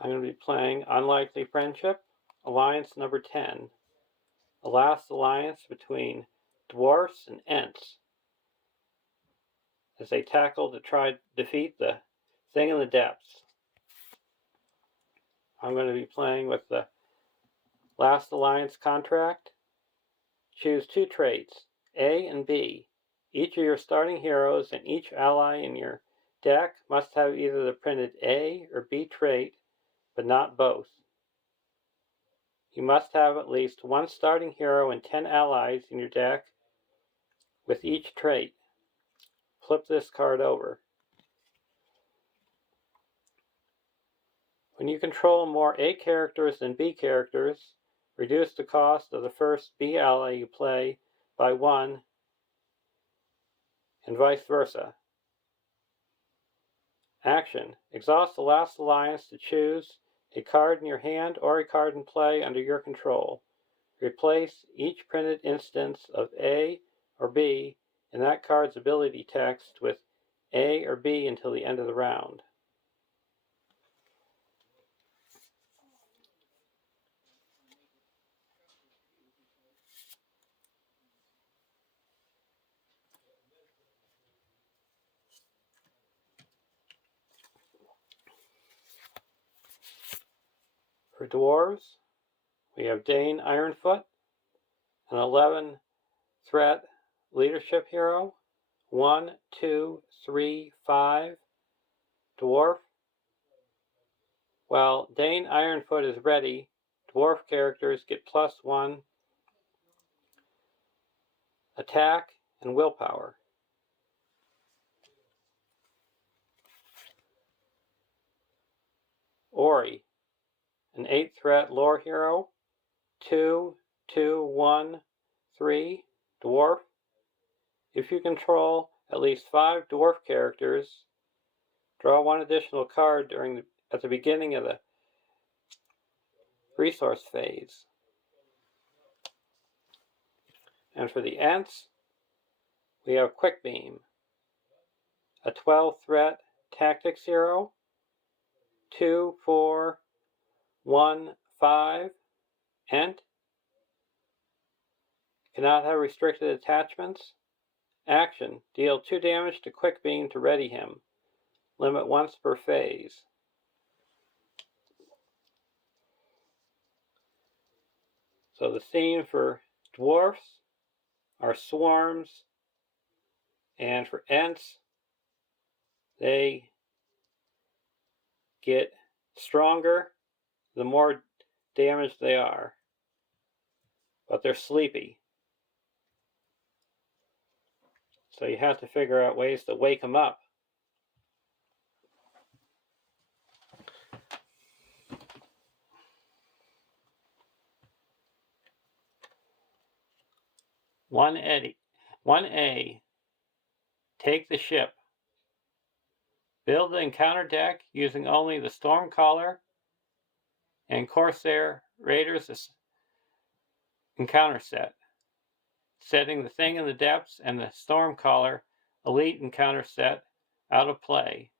I'm going to be playing Unlikely Friendship, Alliance number 10. The last alliance between Dwarfs and Ents as they tackle to try to defeat the thing in the depths. I'm going to be playing with the last alliance contract. Choose two traits, A and B. Each of your starting heroes and each ally in your deck must have either the printed A or B trait, but not both. You must have at least one starting hero and 10 allies in your deck with each trait. Flip this card over. When you control more A characters than B characters, reduce the cost of the first B ally you play by 1, and vice versa. Action. Exhaust the last alliance to choose a card in your hand or a card in play under your control. Replace each printed instance of A or B in that card's ability text with A or B until the end of the round. For Dwarves, we have Dane Ironfoot, an 11 threat leadership hero. 1, 2, 3, 5. Dwarf. While Dane Ironfoot is ready, dwarf characters get +1 attack and willpower. Ori, an 8 threat lore hero. 2, 2, 1, 3. Dwarf. If you control at least 5 dwarf characters, draw 1 additional card at the beginning of the resource phase. And for the Ents, we have Quick Beam, a 12 threat tactics hero. 2, 4, 1, 5. Ent. Cannot have restricted attachments. Action. Deal 2 damage to Quick Beam to ready him. Limit once per phase. So the theme for dwarfs are swarms, and for Ents, they get stronger the more damaged they are, but they're sleepy. So you have to figure out ways to wake them up. One A. Take the ship. Build the encounter deck using only the Stormcaller and Corsair Raiders encounter set, setting the Thing in the Depths and the Stormcaller Elite encounter set out of play.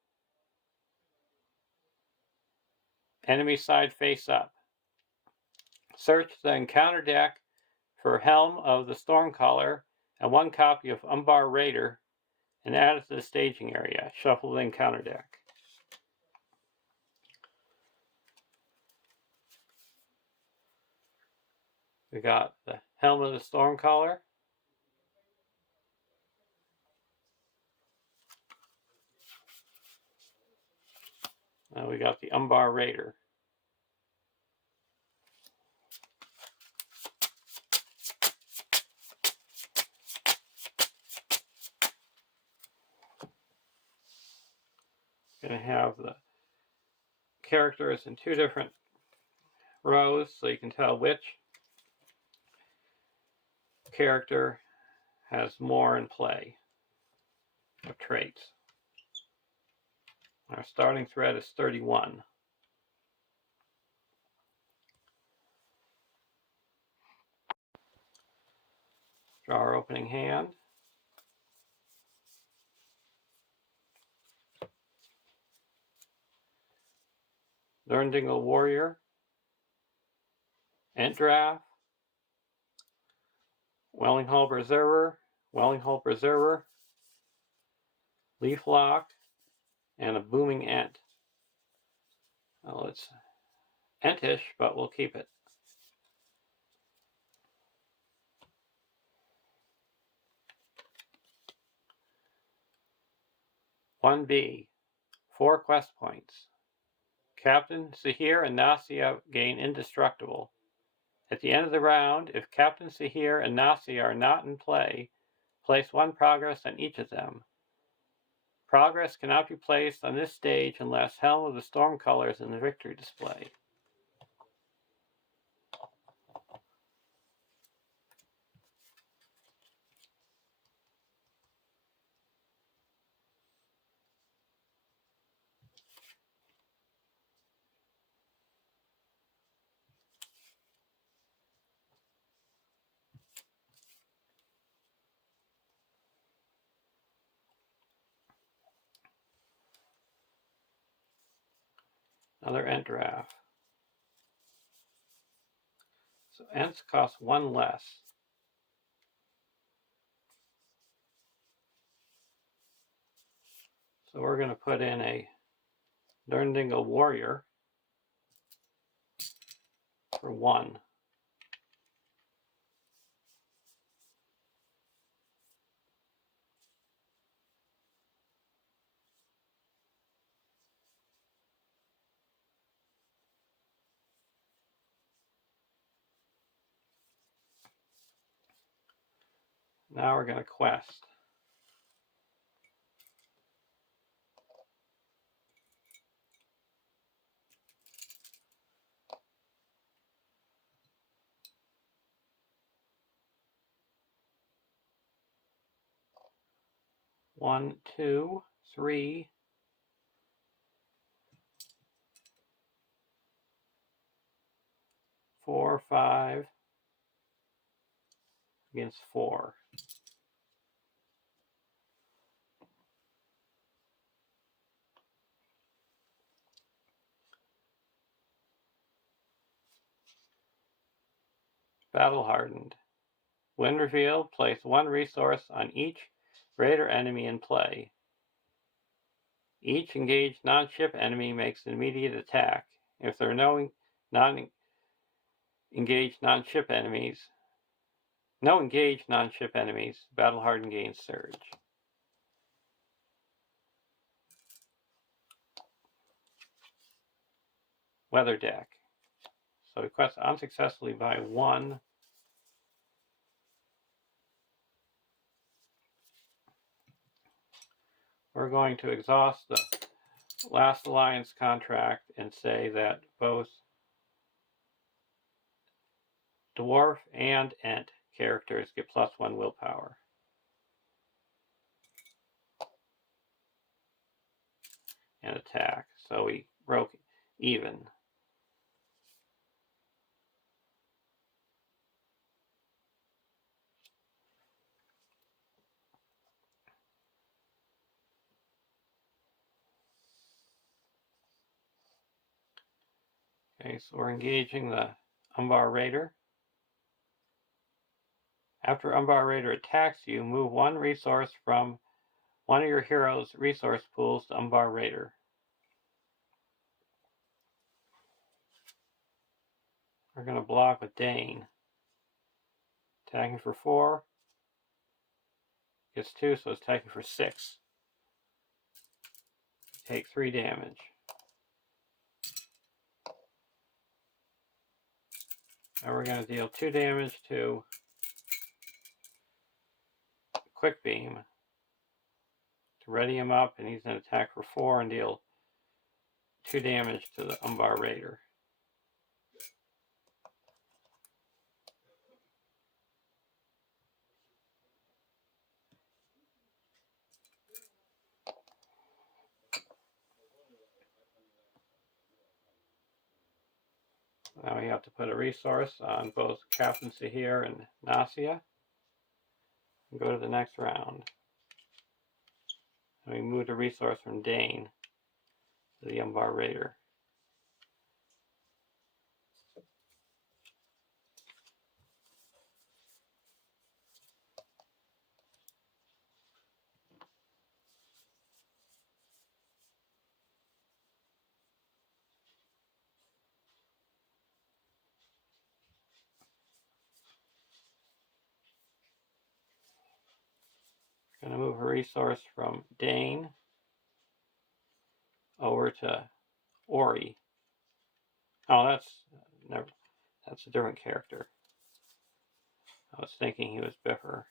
Enemy side face up. Search the encounter deck for Helm of the Stormcaller and 1 copy of Umbar Raider and add it to the staging area. Shuffle the encounter deck. We got the Helm of the Stormcaller. We got the Umbar Raider. Going to have the characters in 2 different rows so you can tell which character has more in play of traits. Our starting threat is 31. Draw our opening hand. Lerndingle Warrior, Ent Draft, Wellinghull Preserver, Leaf Lock, and a Booming Ent. Well, it's Entish, but we'll keep it. (1B) 4 quest points. Captain Sahir and Nasia gain Indestructible. At the end of the round, if Captain Sahir and Nasia are not in play, place 1 progress on each of them. Progress cannot be placed on this stage unless Helm of the Storm Color is in the victory display. Another Ent Draft. So Ents cost 1 less. So we're going to put in a Lerndingle Warrior for 1. Now we're going to quest. One, 2, 3, 4, 5 against 4. Battle Hardened. When revealed, place 1 resource on each raider enemy in play. Each engaged non-ship enemy makes an immediate attack. If there are no engaged non-ship enemies, Battle Hardened gains Surge. Weather Deck. So we quest unsuccessfully by 1. We're going to exhaust the last alliance contract and say that both Dwarf and Ent characters get +1 willpower. And attack. So we broke even. Okay, so we're engaging the Umbar Raider. After Umbar Raider attacks you, move 1 resource from one of your heroes' resource pools to Umbar Raider. We're going to block with Dane. Attacking for 4. Gets 2, so it's attacking for 6. Take 3 damage. Now we're going to deal 2 damage to Quick Beam to ready him up, and he's going to attack for 4 and deal 2 damage to the Umbar Raider. Now we have to put a resource on both Captain Sahir and Nasia. And go to the next round. And we moved a resource from Dane to the Umbar Raider. I'm going to move a resource from Dane over to Ori. Oh, that's a different character. I was thinking he was Biffer.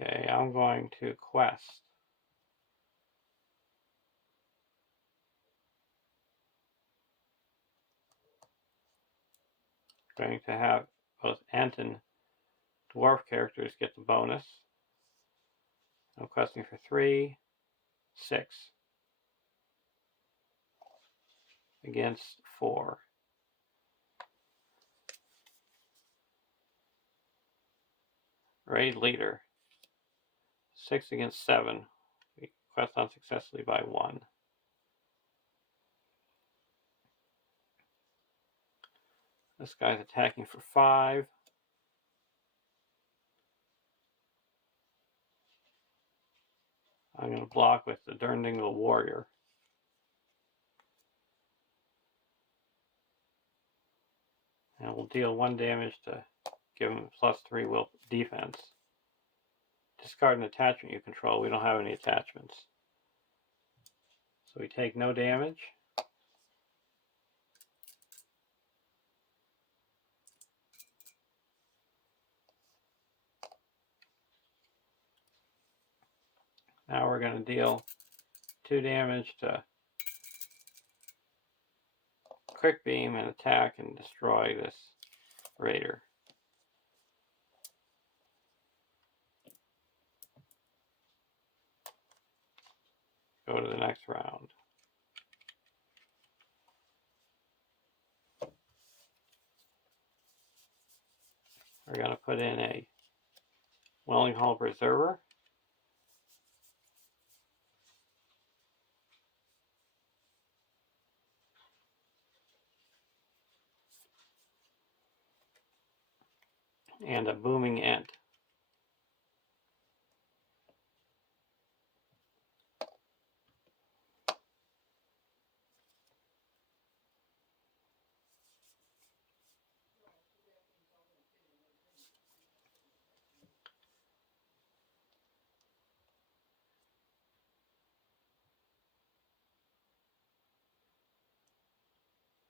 Okay, I'm going to quest. Going to have both Ent and Dwarf characters get the bonus. I'm questing for 3, 6 against 4. Raid leader. 6 against 7. We quest unsuccessfully by 1. This guy's attacking for 5. I'm going to block with the Durndingle Warrior. And we'll deal 1 damage to give him +3 will defense. Discard an attachment you control. We don't have any attachments. So we take no damage. Now we're going to deal 2 damage to Quick Beam and attack and destroy this Raider. Go to the next round. We're going to put in a Welling Hall Preserver. And a Booming Ent.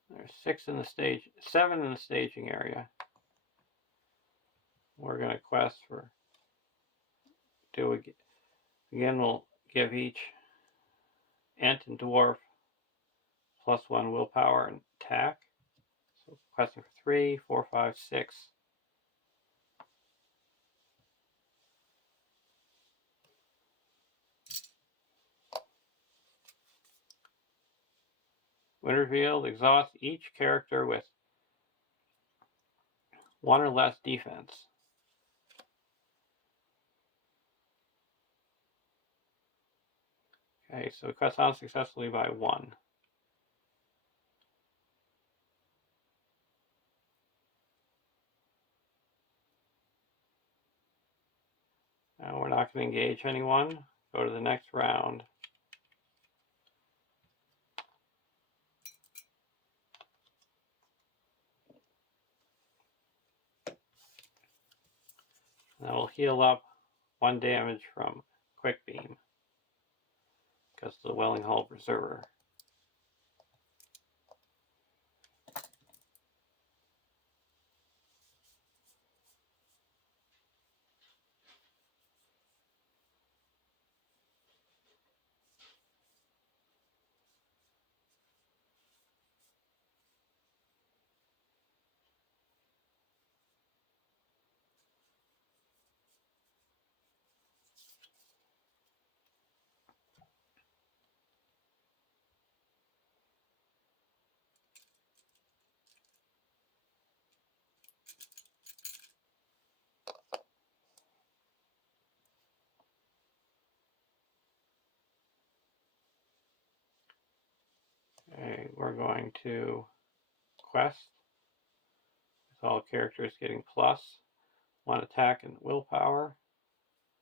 There's 7 in the staging area. We're going to quest for again we'll give each Ent and Dwarf +1 willpower and attack. So questing for 3, 4, 5, 6. When revealed, exhaust each character with 1 or less defense. Okay, so quest unsuccessfully by 1. Now we're not going to engage anyone. Go to the next round. That will heal up 1 damage from Quick Beam because of the Welling Hall Preserver. Okay, we're going to quest with all characters getting +1 attack and willpower.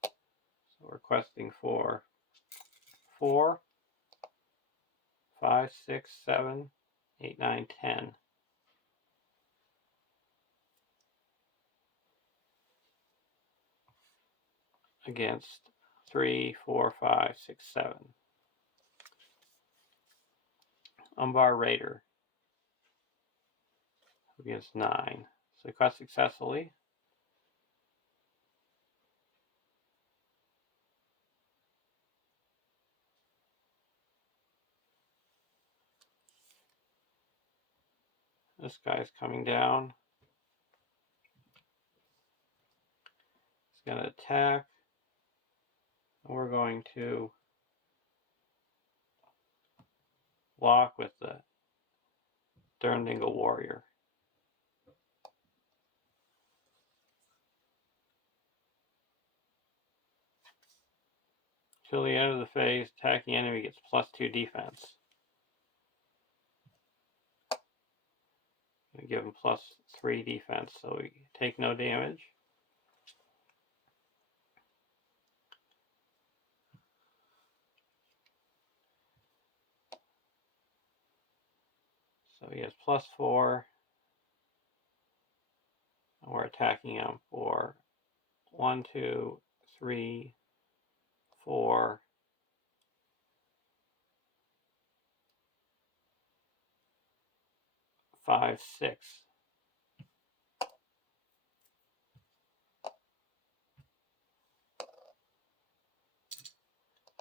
So So we're questing for 4, 5, 6, 7, 8, 9, 10. Against 3, 4, 5, 6, 7. Umbar Raider against 9. So we quest successfully. This guy's coming down. He's going to attack. And we're going to block with the Durndingle Warrior. Till the end of the phase, attacking enemy gets +2 defense. We give him +3 defense, so we take no damage. So he has +4, and we're attacking him for 1, 2, 3, 4, 5, 6.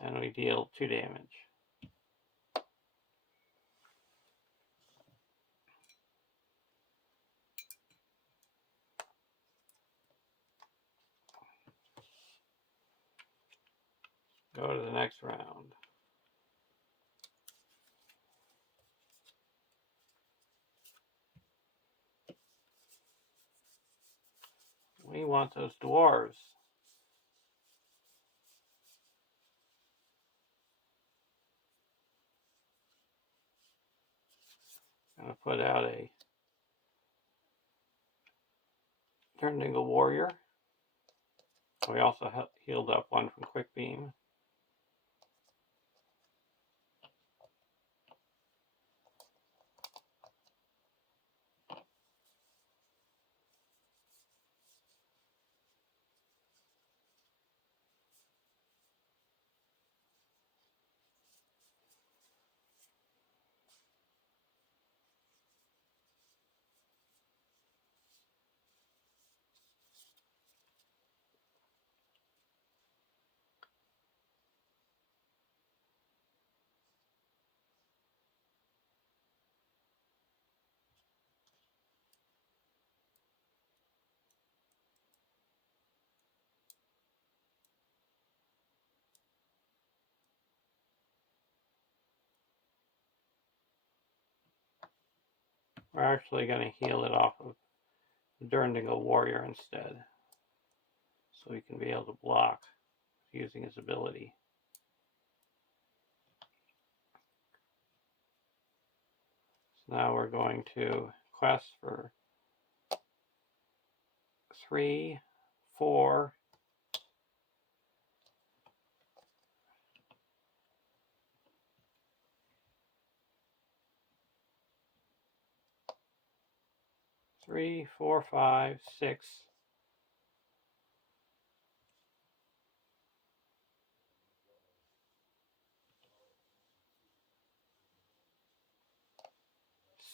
And we deal 2 damage. Go to the next round. We want those dwarves. I'm going to put out a Durndingle Warrior. We also healed up 1 from Quick Beam. We're actually going to heal it off of the Durndingle Warrior instead, so we can be able to block using his ability. So now we're going to quest for 3, 4, 3, 4, 5, 6,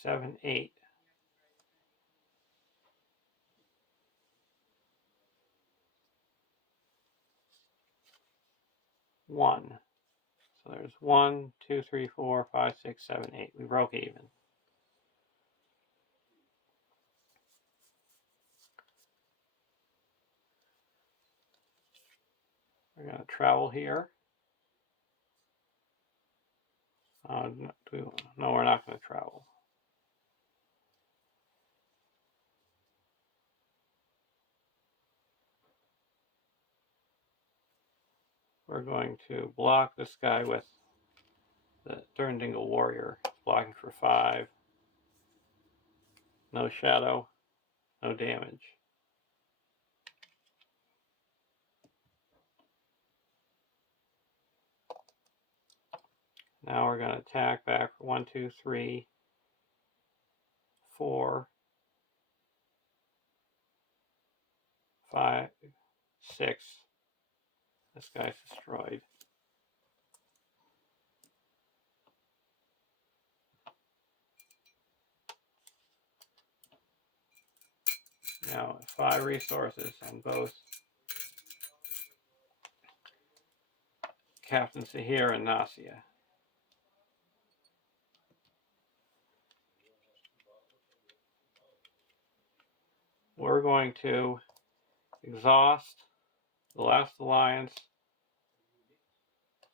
7, 8. 1. So there's 1, 2, 3, 4, 5, 6, 7, 8. We broke even. We're going to travel here. No, we're not going to travel. We're going to block this guy with the Durndingle Warrior. Blocking for 5. No shadow, no damage. Now we're going to attack back for 1, 2, 3, 4, 5, 6. This guy's destroyed. Now 5 resources on both Captain Sahir and Nasia. We're going to exhaust the last alliance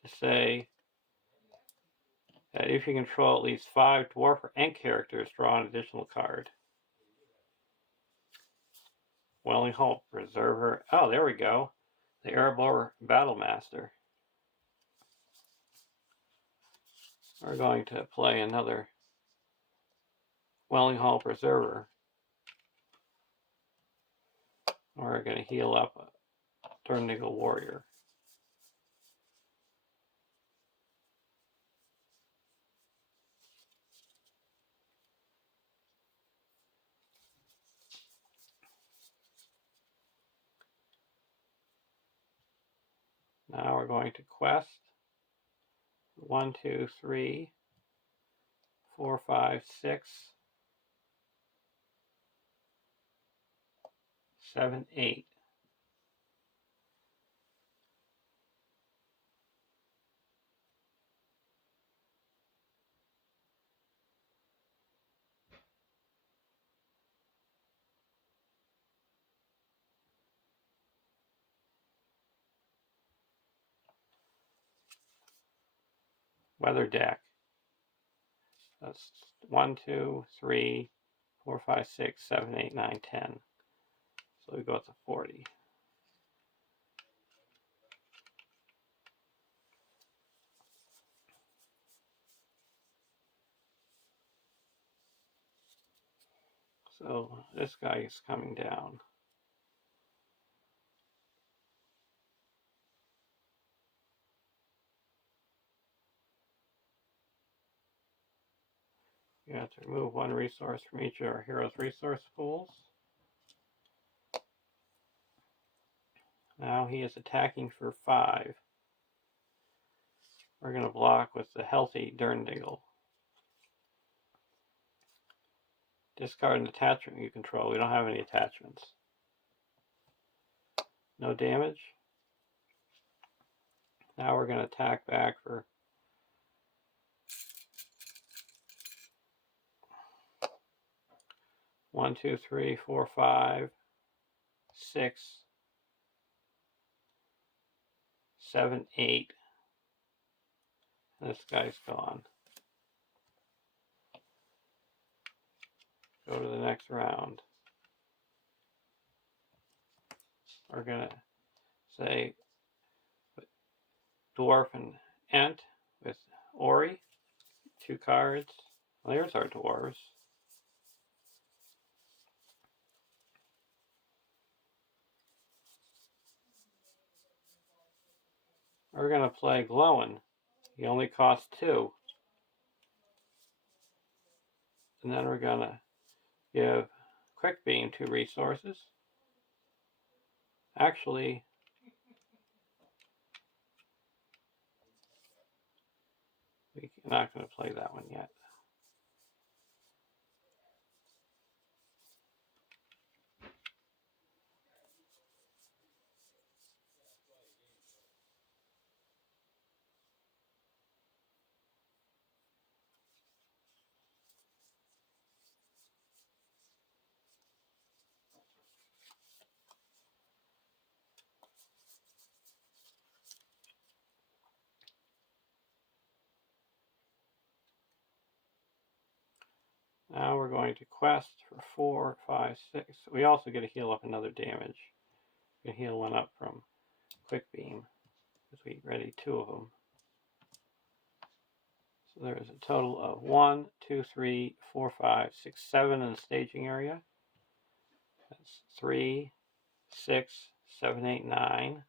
to say that if you control at least 5 Dwarf or Ent characters, draw an additional card. Welling Hope, Preserver. Oh, there we go. The Erebor Battlemaster. We're going to play another Welling Hall Preserver. We're going to heal up a Durnigal Warrior. Now we're going to quest 1, 2, 3, 4, 5, 6, 7, 8. Weather deck. That's 1, 2, 3, 4, 5, 6, 7, 8, 9, 10. So we go to 40. So this guy is coming down. You have to remove 1 resource from each of our heroes' resource pools. Now he is attacking for 5. We're going to block with the healthy Durnigal. Discard an attachment you control. We don't have any attachments. No damage. Now we're going to attack back for 1, 2, 3, 4, 5, 6, 7, 8. This guy's gone. Go to the next round. We're going to say Dwarf and Ent with Ori. 2 cards. Well, here's our dwarves. We're going to play Glowin. He only costs 2. And then we're going to give Quick Beam 2 resources. Actually, we're not going to play that one yet. Now we're going to quest for 4, 5, 6. We also get to heal up another damage. We can heal 1 up from Quick Beam because we ready 2 of them. So there's a total of 1, 2, 3, 4, 5, 6, 7 in the staging area. That's 3, 6, 7, 8, 9.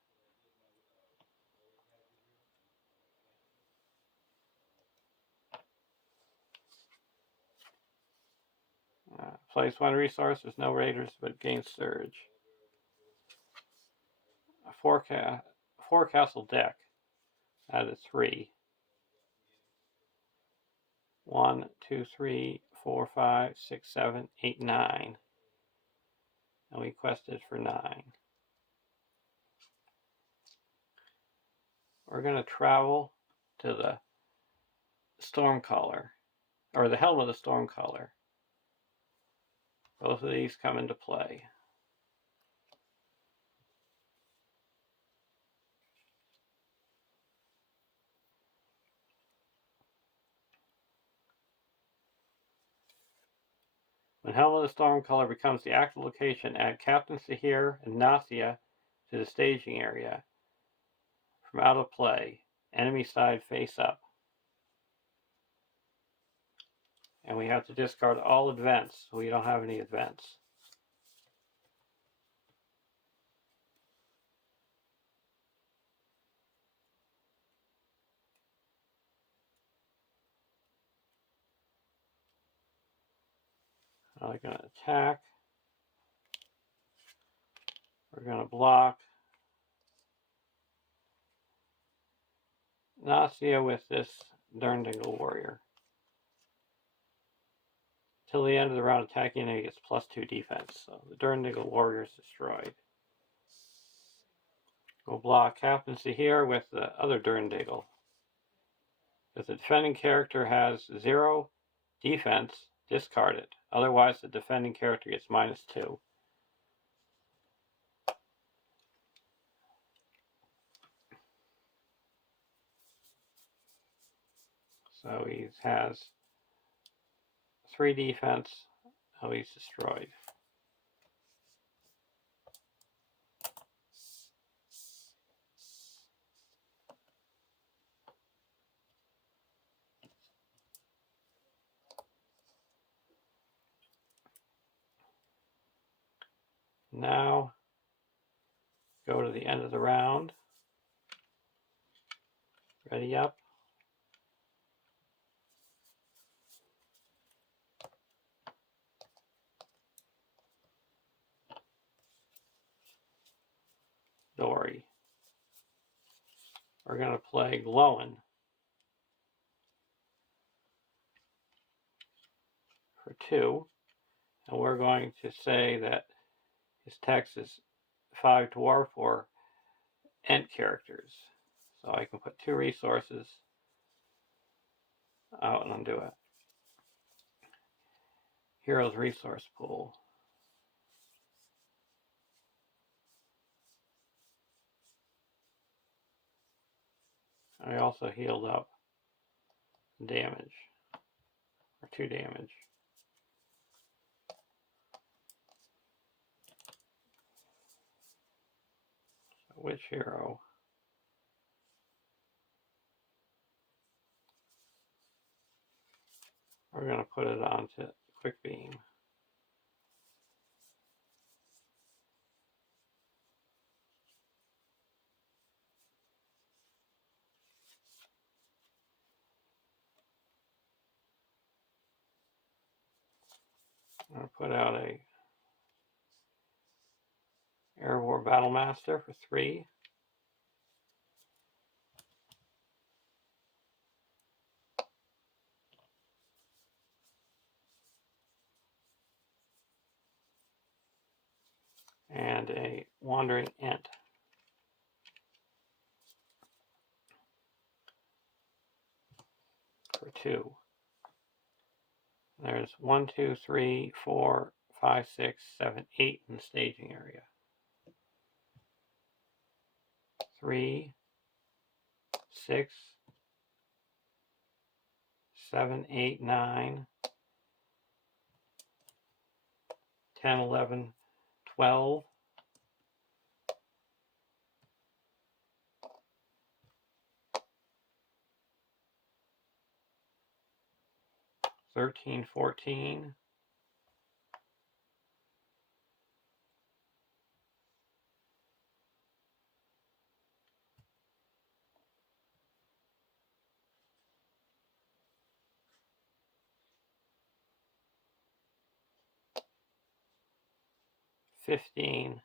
Place 1 resource. There's no raiders, but gain surge. A four castle deck out of 3. 1, 2, 3, 4, 5, 6, 7, 8, 9. And we quested for 9. We're going to travel to the Stormcaller, or the Helm of the Stormcaller. Both of these come into play. When Helm of the Stormcaller becomes the active location, add Captain Sahir and Nasia to the staging area. From out of play, enemy side face up. And we have to discard all events, so we don't have any events. We're going to attack. We're going to block. Nasia with this Durndingle Warrior. Till the end of the round, attacking enemy gets +2 defense. So the Durndingle Warrior is destroyed. We'll block Captain Sahir with the other Durndingle. If the defending character has 0 defense, discard it. Otherwise, the defending character gets -2. So he has 3 defense. Oh, he's destroyed. Now, go to the end of the round. Ready up. Dory. We're going to play Glowin for 2. And we're going to say that his text is 5 Dwarf or Ent characters. So I can put 2 resources out and undo it. Heroes resource pool. I also healed up damage, or 2 damage. So which hero? We're going to put it onto Quick Beam. I'm going to put out a Air War Battlemaster for 3. And a Wandering Ent for 2. There's 1, 2, 3, 4, 5, 6, 7, 8 in the staging area. 3, 6, 7, 8, 9, 10, 11, 12. 13, 14. 15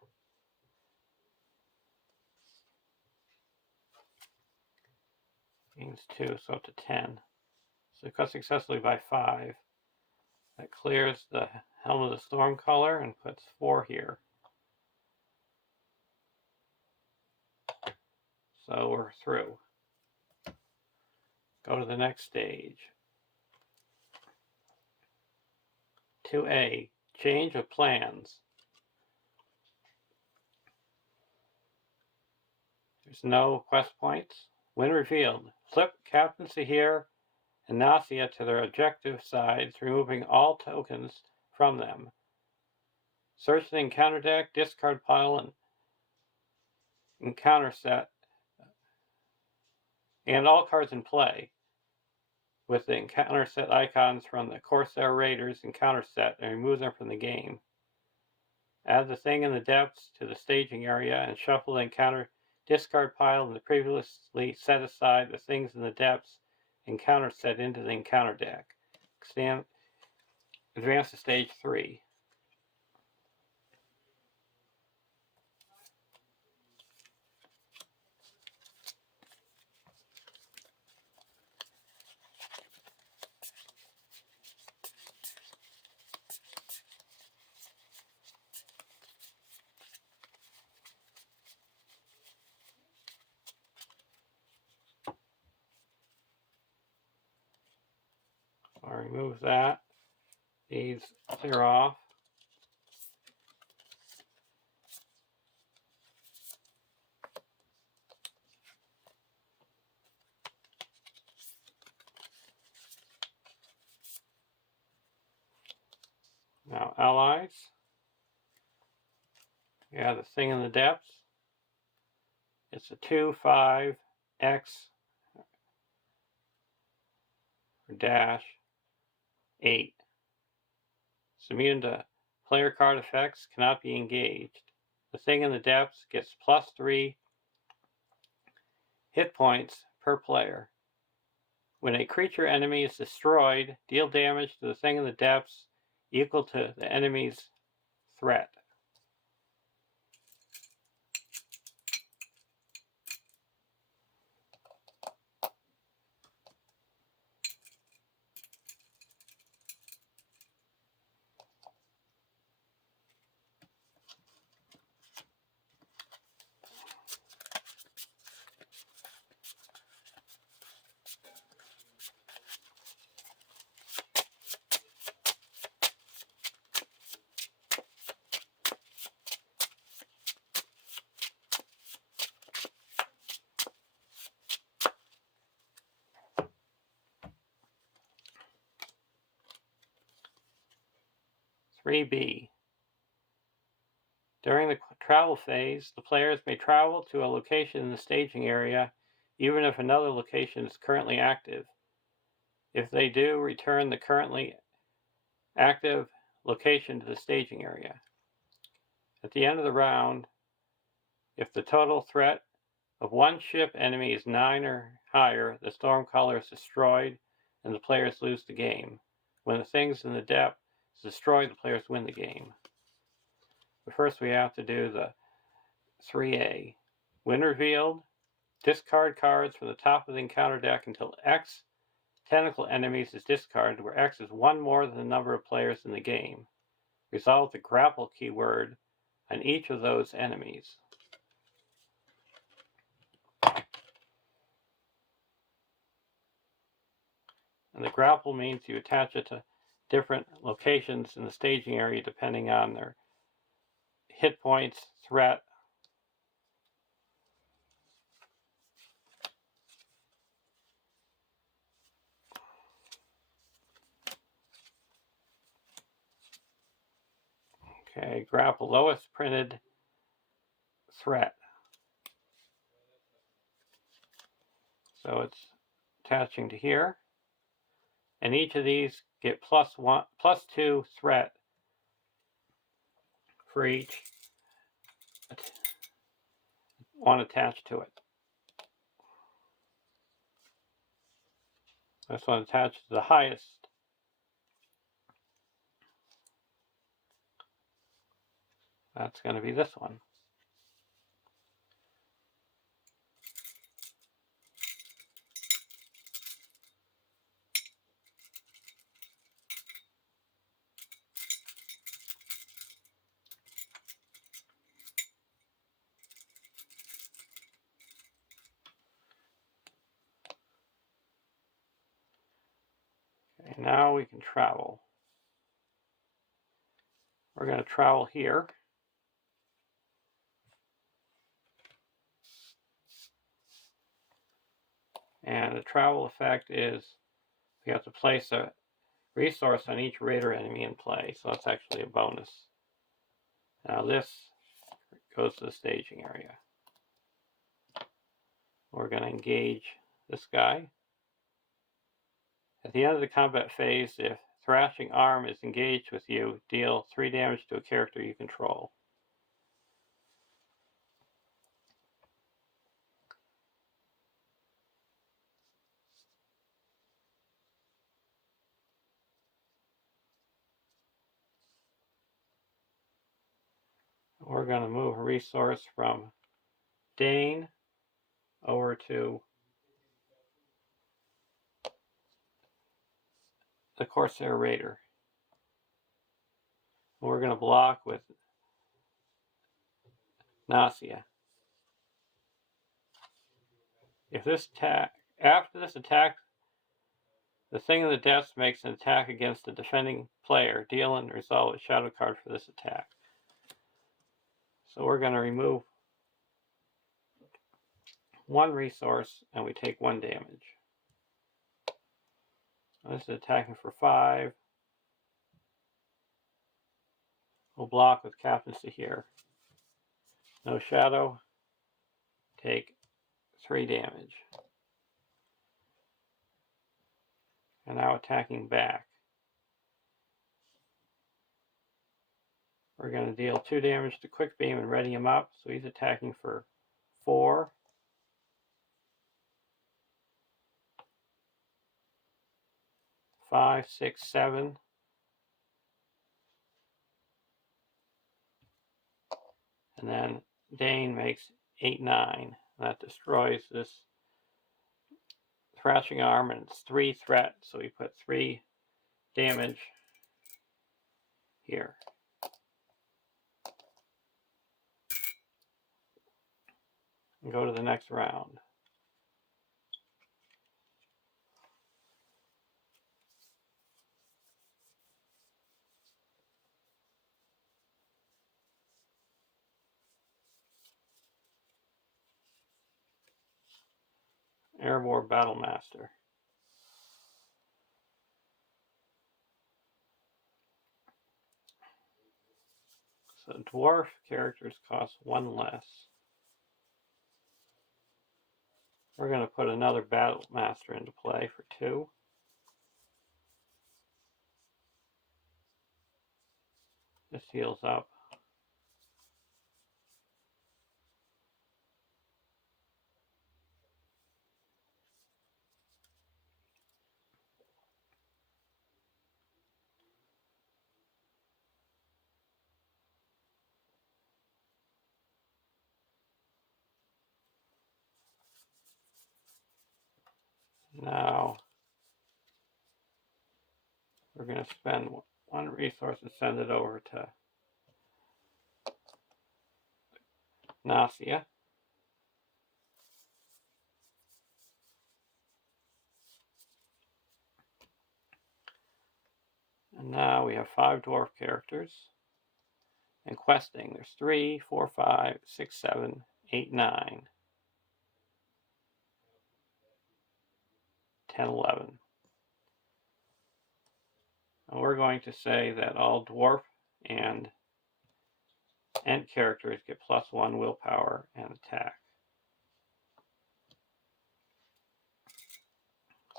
means 2, so up to 10. So it cut successfully by 5. That clears the Helm of the Storm color and puts 4 here. So we're through. Go to the next stage. 2A, change of plans. There's no quest points. When revealed, flip Captain Sahir and Nasia to their objective sides, removing all tokens from them. Search the encounter deck, discard pile, and encounter set, and all cards in play with the encounter set icons from the Corsair Raiders encounter set and remove them from the game. Add the thing in the depths to the staging area and shuffle the encounter discard pile and the previously set aside the things in the depths encounter set into the encounter deck. Advance to stage 3. I'll remove that. These clear off. Now allies. We have the thing in the depths. It's a 2/5 X dash 8. It's immune to player card effects, cannot be engaged. The thing in the depths gets +3 hit points per player. When a creature enemy is destroyed, deal damage to the thing in the depths equal to the enemy's threat. (3B). During the travel phase, the players may travel to a location in the staging area, even if another location is currently active. If they do, return the currently active location to the staging area. At the end of the round, if the total threat of one ship enemy is 9 or higher, the storm color is destroyed and the players lose the game. When the things in the depth is destroyed, the players win the game. But first we have to do the 3A. When revealed, discard cards from the top of the encounter deck until X tentacle enemies is discarded, where X is one more than the number of players in the game. Resolve the grapple keyword on each of those enemies. And the grapple means you attach it to different locations in the staging area depending on their hit points, threat, okay, grapple lowest printed threat. So it's attaching to here. And each of these get +2 threat for each one attached to it. This one attached to the highest. That's going to be this one. Okay, now we can travel. We're going to travel here. And the travel effect is we have to place a resource on each raider enemy in play, so that's actually a bonus. Now this goes to the staging area. We're going to engage this guy. At the end of the combat phase, if Thrashing Arm is engaged with you, deal 3 damage to a character you control. We're going to move a resource from Dane over to the Corsair Raider. We're going to block with Nausea. If this attack, after this attack, the Thing of the Depths makes an attack against the defending player, deal and resolve a shadow card for this attack. So we're going to remove 1 resource and we take 1 damage. This is attacking for 5. We'll block with Captain's to here. No shadow. Take 3 damage. And now attacking back. We're going to deal 2 damage to Quick Beam and ready him up. So he's attacking for 4. Five, 6, 7. And then Dane makes 8, 9. That destroys this Thrashing Arm, and it's 3 threat, so we put 3 damage here. And go to the next round. Airborne Battlemaster. So dwarf characters cost 1 less. We're going to put another Battlemaster into play for 2. This heals up. Now we're going to spend 1 resource and send it over to Nausea. And now we have 5 dwarf characters. And questing, there's 3, 4, 5, 6, 7, 8, 9, 10, 11. And we're going to say that all Dwarf and Ent characters get +1 willpower and attack.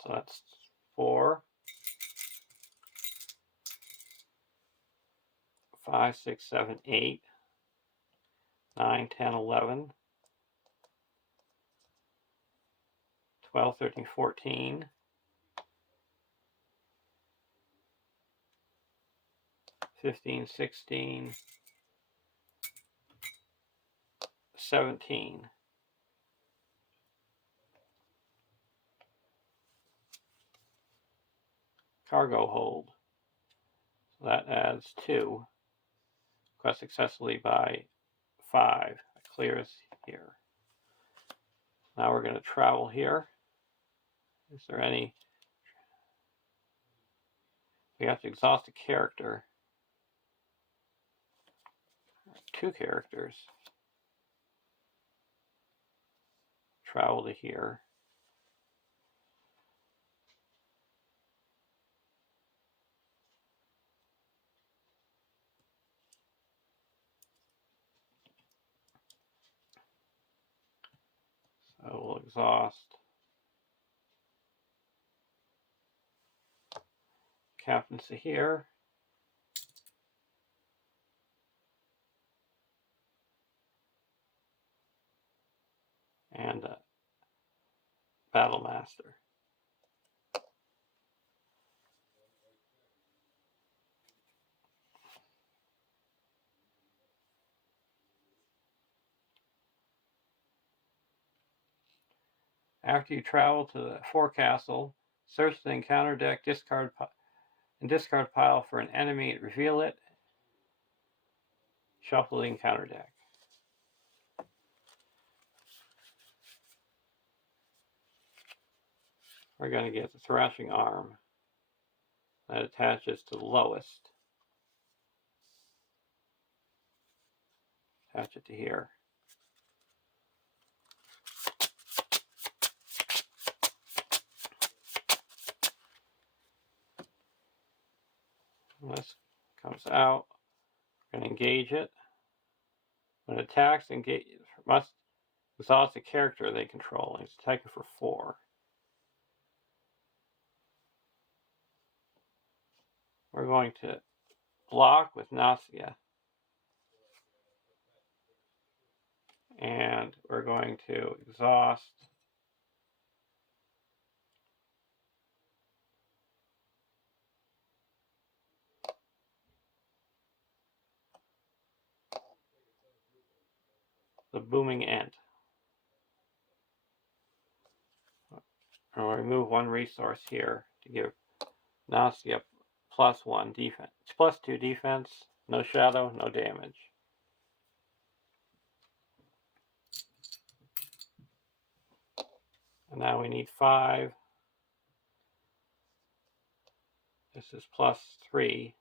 So that's 4, 5, 6, 7, 8, 9, 10, 11, 12, 13, 14, 15, 16, 17. Cargo hold. So that adds 2. Quest successfully by 5. That clears here. Now we're going to travel here. Is there any? We have to exhaust a character. 2 characters. Travel to here. So we'll exhaust captains to here. And Battle Master. After you travel to the forecastle, search the encounter deck, discard pile for an enemy, reveal it, shuffle the encounter deck. We're going to get the thrashing arm that attaches to the lowest. Attach it to here. When this comes out, we're going to engage it. When it attacks, engage must exhaust a character they control, and it's attacking for 4. We're going to block with Nausea. And we're going to exhaust the Booming Ent. And we'll remove 1 resource here to give Nausea +1 defense. It's +2 defense, no shadow, no damage. And now we need 5. This is +3.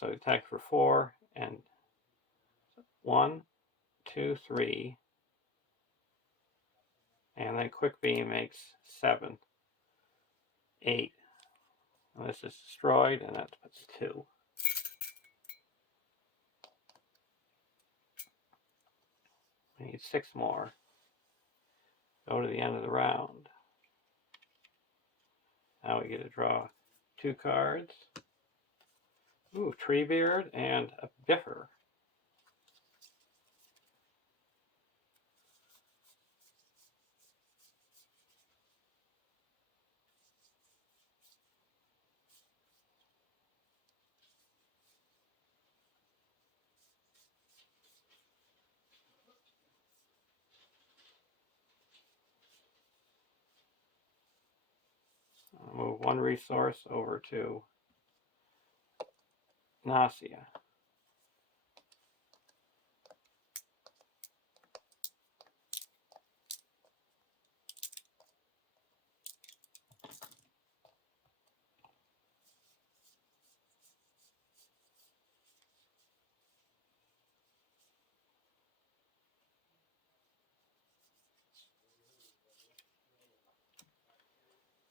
So attack for 4 and 1, 2, 3. And then Quick Beam makes 7, 8. And this is destroyed, and that puts 2. We need 6 more. Go to the end of the round. Now we get to draw 2 cards. Ooh, Treebeard and a Biffer. I'll move 1 resource over to Nausea.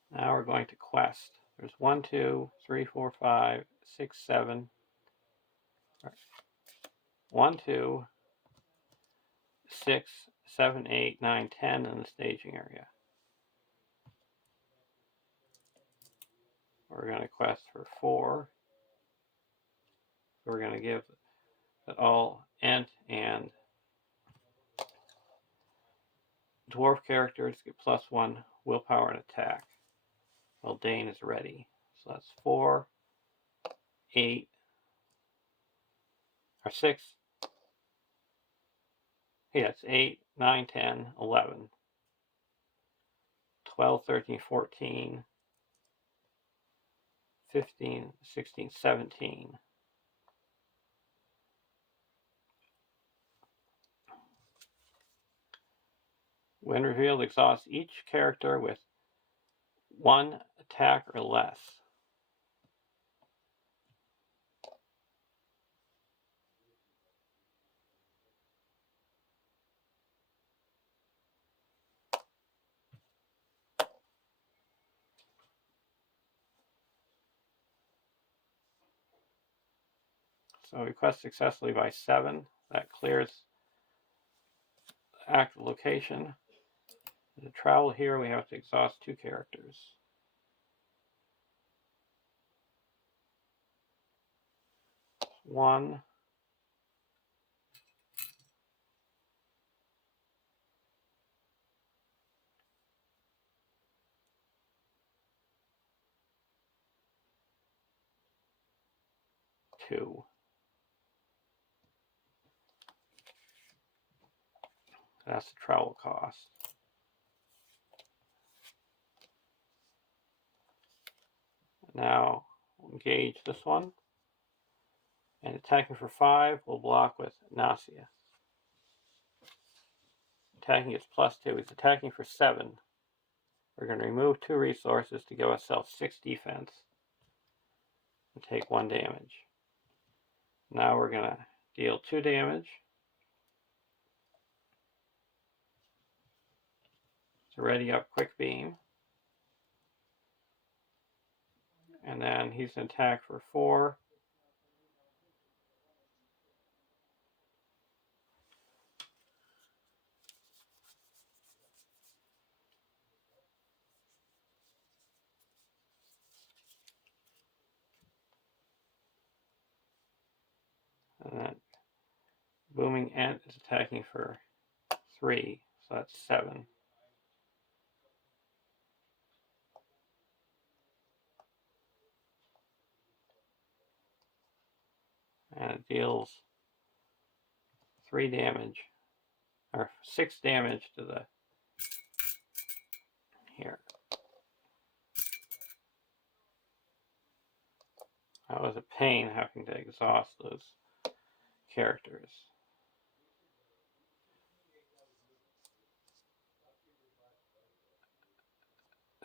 Now we're going to quest. There's 1, 2, 3, 4, 5, 6, 7. 1, 2, 6, 7, 8, 9, 10 in the staging area. We're going to quest for 4. We're going to give that all Ent and Dwarf characters get +1 willpower and attack. Well, Dane is ready. So that's 4, 8, or 6, Yeah, it's 8, 9, 10, 11, 12, 13, 14, 15, 16, 17. When revealed, exhaust each character with 1 attack or less. So request successfully by 7. That clears the active location. To travel here, we have to exhaust 2 characters. One, 2. That's the travel cost. Now engage this one. And attacking for 5 will block with Nausea. Attacking is +2. He's attacking for 7. We're going to remove 2 resources to give ourselves 6 defense and take 1 damage. Now we're going to deal 2 damage to ready up Quick Beam. And then he's going to attack for 4. And then Booming Ent is attacking for 3, so that's 7. And it deals 3 damage, or 6 damage to the, here. That was a pain having to exhaust those characters.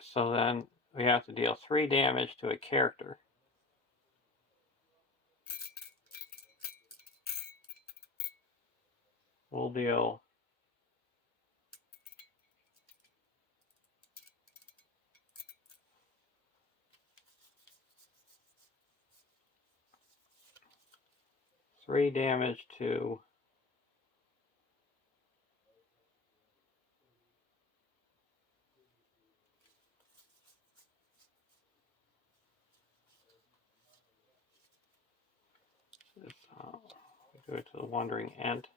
So then we have to deal 3 damage to a character. We'll deal 3 damage to this, do it to the Wandering Ent.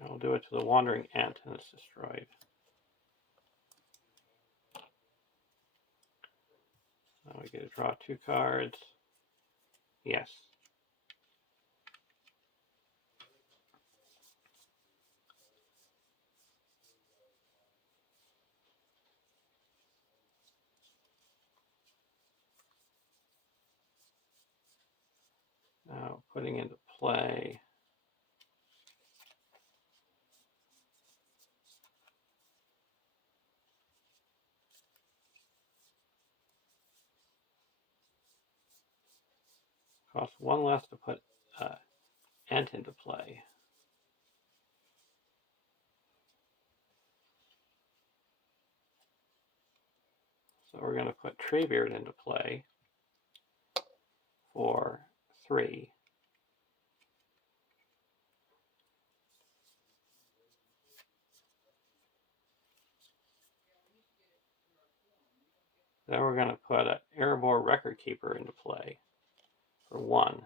And we'll do it to the Wandering Ent and it's destroyed. Now we get to draw 2 cards. Yes. Now putting into play costs 1 less to put Ent into play. So we're going to put Treebeard into play for 3. Then we're going to put an Erebor Record Keeper into play for 1.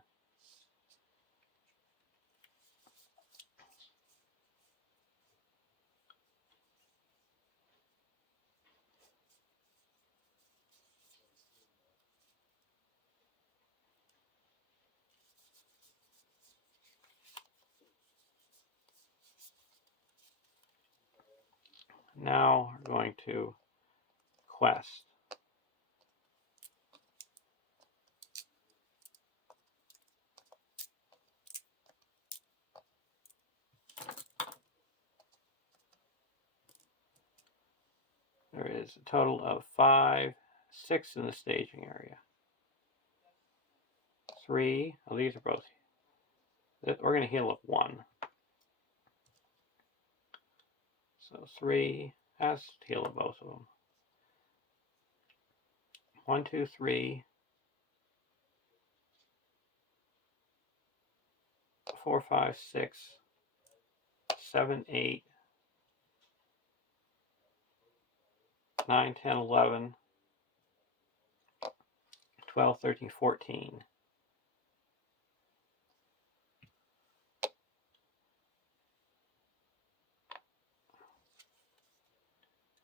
Now we're going to quest. There is a total of 5, 6 in the staging area. 3, oh, these are both. We're going to heal up 1. So 3 has to heal up both of them. 1, 2, 3, 4, 5, 6, 7, 8, 9, 10, 11, 12, 13, 14.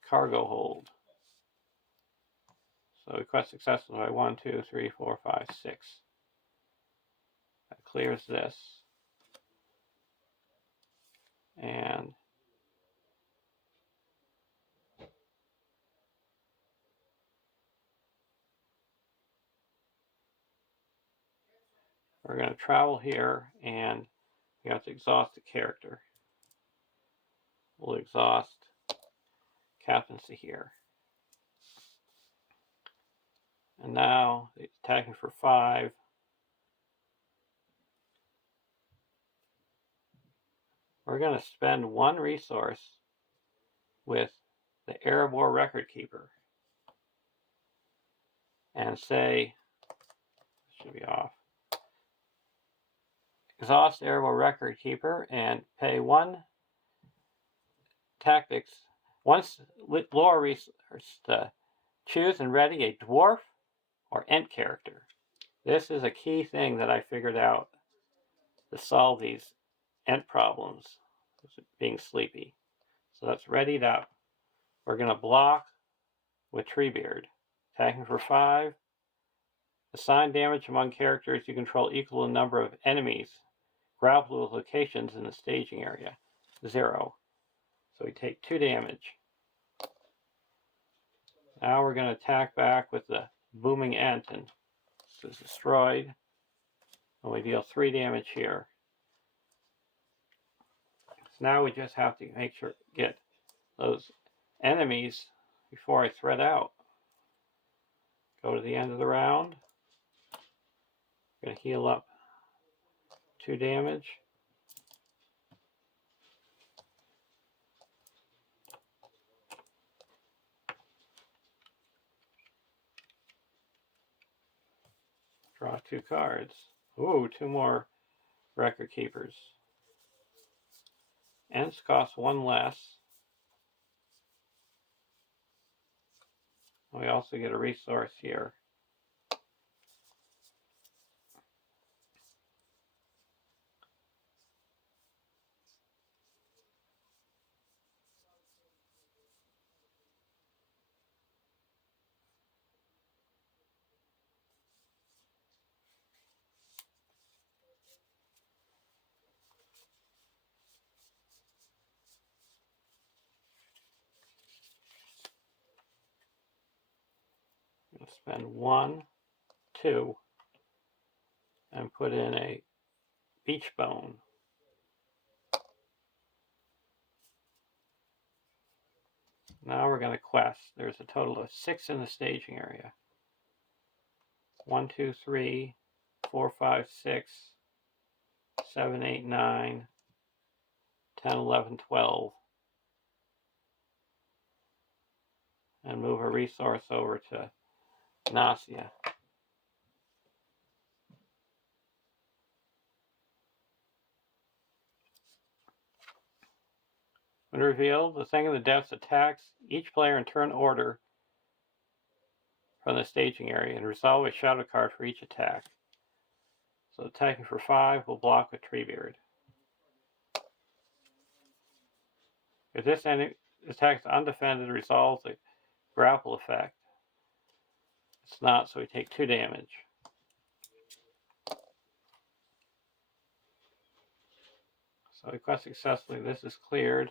Cargo hold. So request successful by 1, 2, 3, 4, 5, 6. That clears this. And we're going to travel here, and we have to exhaust the character. We'll exhaust captaincy here. And now it's attacking for 5. We're going to spend 1 resource with the Erebor Record Keeper. And say, should be off. Exhaust Erebor Record Keeper and pay 1 tactics. Once lore resource to choose and ready a Dwarf or Ent character. This is a key thing that I figured out to solve these Ent problems, being sleepy. So that's readied up. We're going to block with Treebeard. Attacking for 5. Assign damage among characters you control equal to the number of enemies grappled with locations in the staging area. 0. So we take 2 damage. Now we're going to attack back with the Booming Ent, and this is destroyed. And we deal 3 damage here. So now we just have to make sure get those enemies before I thread out. Go to the end of the round. I'm going to heal up 2 damage. Draw 2 cards. Ooh, 2 more record keepers. Ents cost 1 less. We also get a resource here. I'm going to spend 1, 2, and put in a beach bone. Now we're going to quest. There's a total of 6 in the staging area. 1, 2, 3, 4, 5, 6, 7, 8, 9, 10, 11, 12. And move a resource over to Nausea. When revealed, the Thing in the Depths attacks each player in turn order from the staging area and resolve a shadow card for each attack. So attacking for 5 will block with Treebeard. If this enemy attacks undefended, resolves the grapple effect. It's not, so we take 2 damage. So request successfully, this is cleared.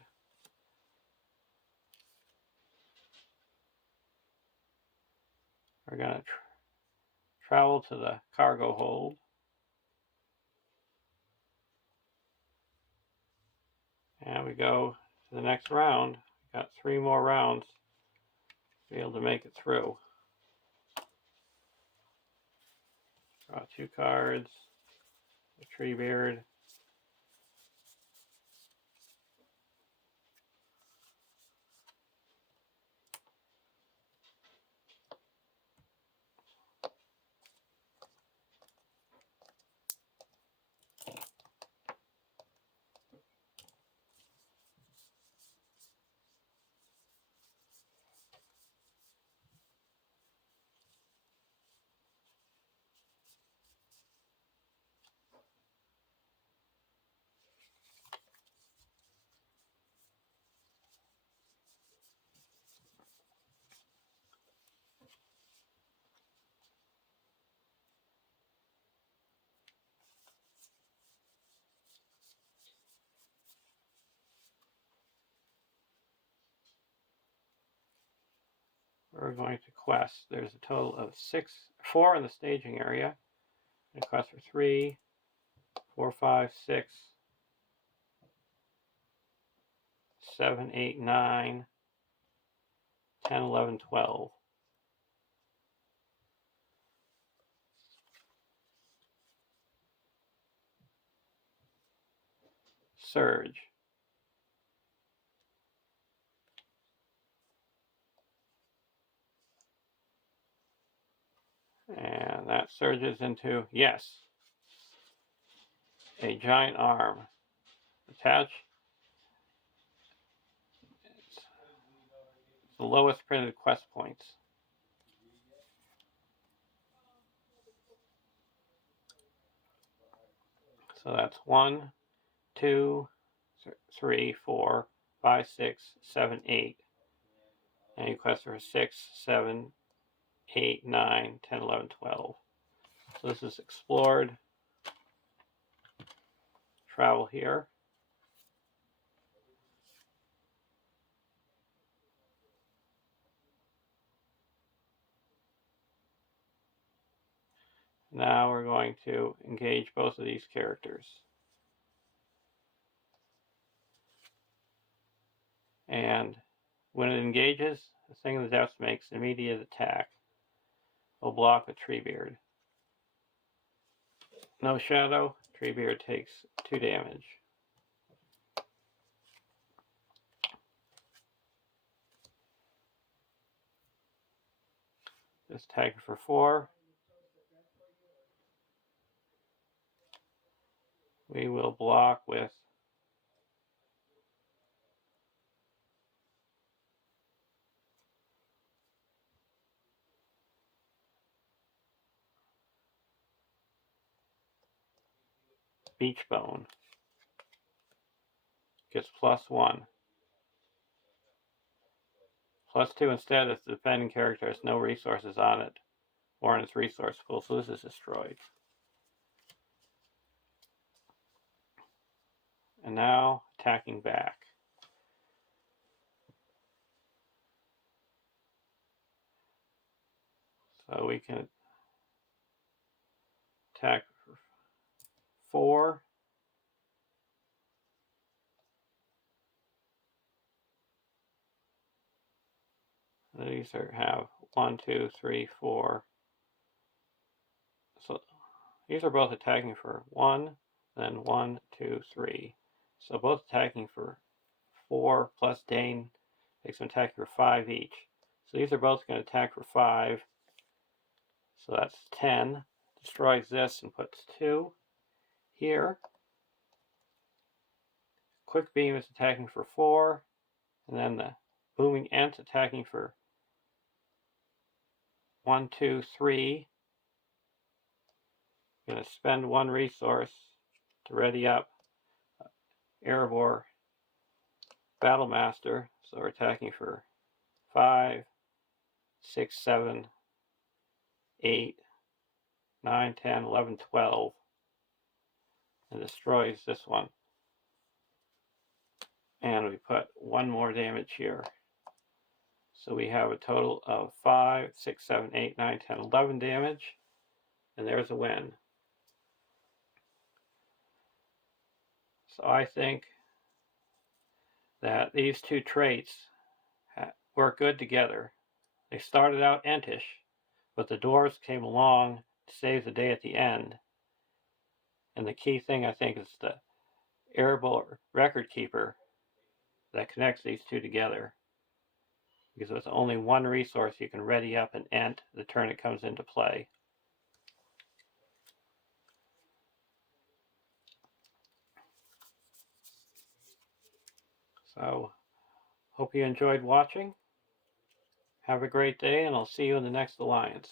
We're going to travel to the cargo hold. And we go to the next round. We've got 3 more rounds to be able to make it through. Draw 2 cards. The Treebeard. We're going to quest. There's a total of 4 in the staging area. And quest for 3, 4, 5, 6, 7, 8, 9, 10, 11, 12. Surge. And that surges into, yes, a giant arm. Attach. It's the lowest printed quest points. So that's 1, 2, 3, 4, 5, 6, 7, 8. And you quest for 6, 7, 8, 9, 10, 11, 12. So this is explored. Travel here. Now we're going to engage both of these characters. And when it engages, the thing in the depths makes immediate attack. Will block with Treebeard. No shadow, Treebeard takes 2 damage. This attacking for 4. We will block with Beachbone. Gets +1. +2 instead if the defending character has no resources on it or in its resource pool, so this is destroyed. And now attacking back. So we can attack for 4. These have 1, 2, 3, 4. So these are both attacking for 1, then 1, 2, 3. So both attacking for 4 plus Dane makes them attack for 5 each. So these are both going to attack for 5. So that's 10. Destroys this and puts 2 here. Quick Beam is attacking for 4. And then the Booming Ent attacking for 1, 2, 3. I'm going to spend 1 resource to ready up Erebor Battlemaster. So we're attacking for 5, 6, 7, 8, 9, 10, 11, 12. And destroys this one. And we put 1 more damage here. So we have a total of 5, 6, 7, 8, 9, 10, 11 damage. And there's a win. So I think that these two traits work good together. They started out Entish, but the dwarves came along to save the day at the end. And the key thing, I think, is the arable record keeper that connects these two together. Because with only one resource, you can ready up an Ent the turn it comes into play. So, hope you enjoyed watching. Have a great day, and I'll see you in the next Alliance.